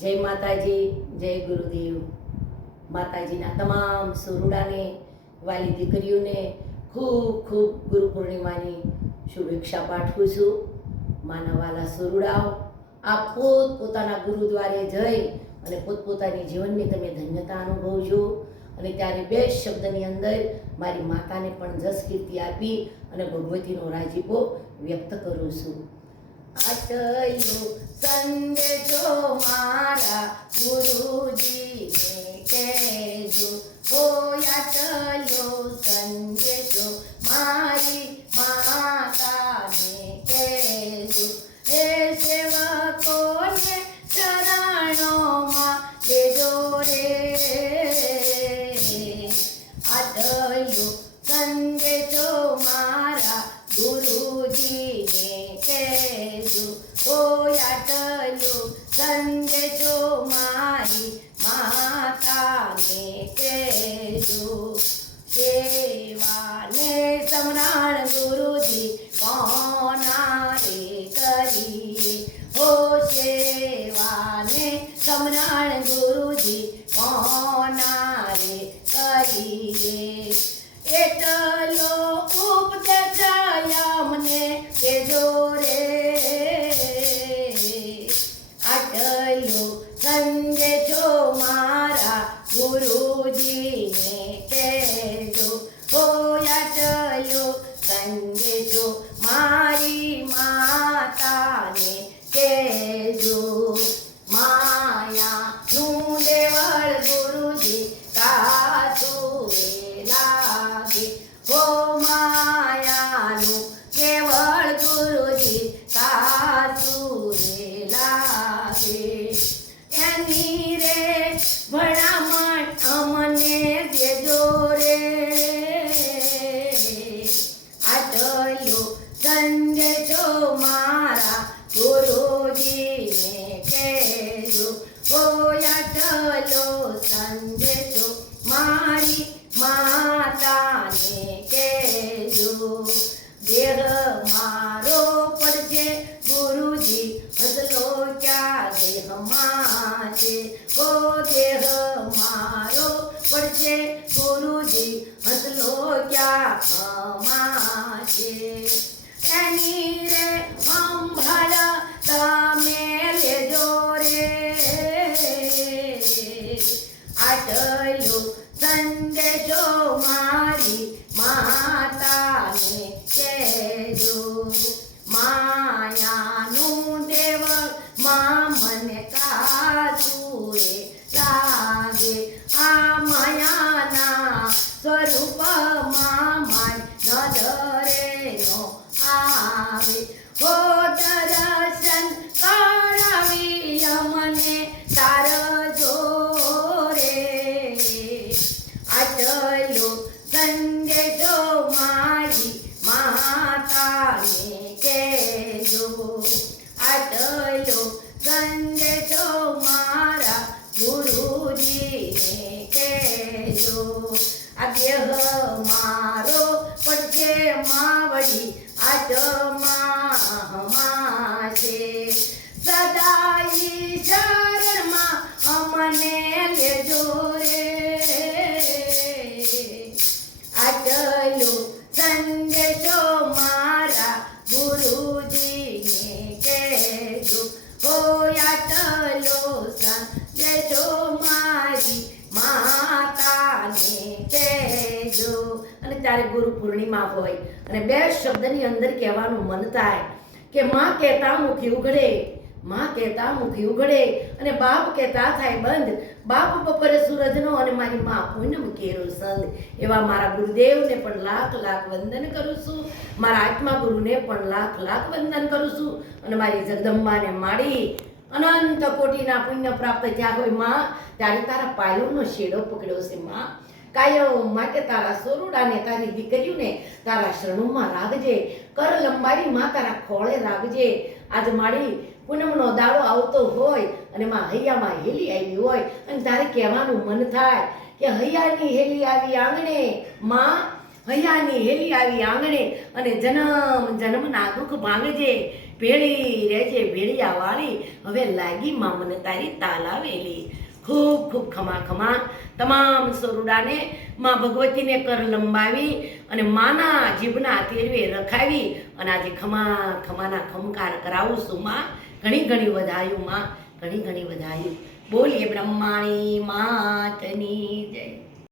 જય માતાજી, જય ગુરુદેવ. માતાજીના તમામ સુરુડાને, વાલી દીકરીઓને ખૂબ ખૂબ ગુરુ પૂર્ણિમાની શુભેચ્છા પાઠવું છું. માના વાલા સુરુડાઓ આ પોત પોતાના ગુરુદ્વારે જઈ અને પોતપોતાની જીવનની તમે ધન્યતા અનુભવજો. અને ત્યારે બે શબ્દની અંદર મારી માતાને પણ જસ કીર્તિ આપી અને ભગવતીનો રાજીપો વ્યક્ત કરું છું. આટલો સંદેશો સંદેશો મારી માતાને કહેજો સેવાને સમરાણ ગુરુજી કોનારે કરીએ હો સેવાને સમરાણ ગુરુજી કોના રે કરીએ આટલો સંદેશો મારા ગુરુજીને કહેજો હો આટલો સંદેશો મારી માતાને કહેજો, માયાનું દેવળ ગુરુજી કાચું એ લાગે, હો માયાનું કેવળ ગુરુજી કાચું એ લાગે. એની રે ભણામણ અમને દેજો રે. આટલો દેહમાં છે ઓ દેહ મારો પડશે. ગુરુજી બદલો ક્યાં માં છે એની રે સંભાળ તમે લેજો રે. આટલો સંદેશો મારી માતાને મને કાચું એ લાગે આ માયાના સ્વરૂપમાં માય નજરે નો આવે હો adoma ત્યારે ગુરુ પૂર્ણિમા હોય અને બે શબ્દની અંદર કહેવાનું મન થાય કે માં કહેતા મુખી ઉઘડે, માં કહેતા મુખી ઉઘડે અને બાપ કહેતા થાય બંધ. બાપ બપોરે સૂરજનો અને મારી માં પૂનમ કેરો સંદ. એવા મારા ગુરુદેવને પણ લાખ લાખ વંદન કરું છું. મારા આત્મા ગુરુને પણ લાખ લાખ વંદન કરું છું. અને મારી જગદંબાને માડી અનંત કોટીના પુણ્ય પ્રાપ્ત થયા હોયમાં, ત્યારે તારા પાયોનો શેડો પકડ્યો છે માં. કાયમ માટે તારા સોરુડાને તારી દીકરીઓને તારા શરણોમાં રાખજે. કર લંબાડી માં તારા ખોળે રાખજે. આજ માડી પૂનમનો દાડો આવતો હોય અને માં હૈયામાં હેલી આવી હોય અને તારે કહેવાનું મન થાય કે હૈયાની હેલી આવી આંગણે. માં, હૈયાની હેલી આવી આંગણે અને જન્મ, જન્મના દુઃખ ભાંગજે. ભેળી રહેજે, ભેળિયા વાળી. હવે લાગી માં મને તારી તાલાવેલી ખૂબ ખૂબ ખમા ખમા તમામ સોરુડાને માં ભગવતીને કર લંબાવી અને માના જીભના તેરવે રખાવી અને આજે ખમા ખમાના ખમકાર કરાવું છું માં. ઘણી ઘણી વધાયું, માં. ઘણી ઘણી વધાયું. બોલીએ બ્રહ્માણી માતની જય.